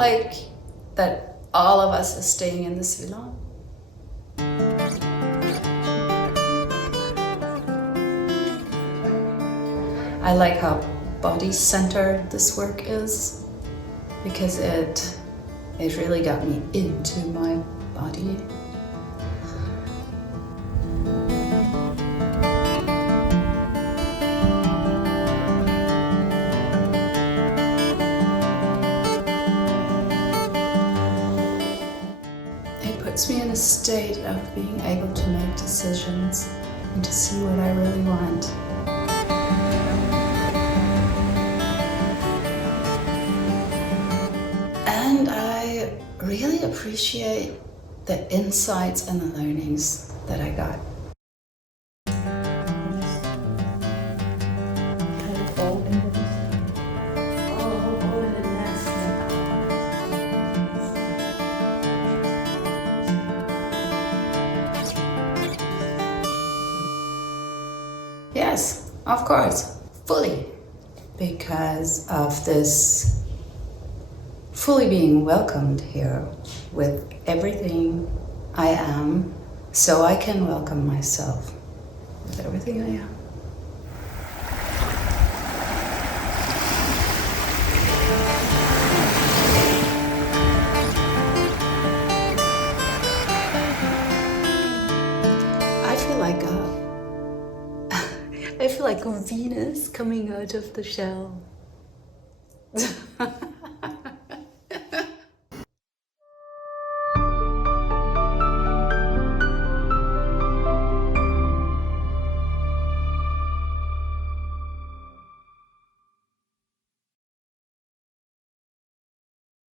like that all of us are staying in this villa. I like how body-centered this work is, because it really got me into my body. It puts me in a state of being able to make decisions and to see what I really want. And I really appreciate the insights and the learnings that I got. Yes, of course, fully, because of this fully being welcomed here with everything I am, so I can welcome myself with everything I am. I feel like a Venus coming out of the shell.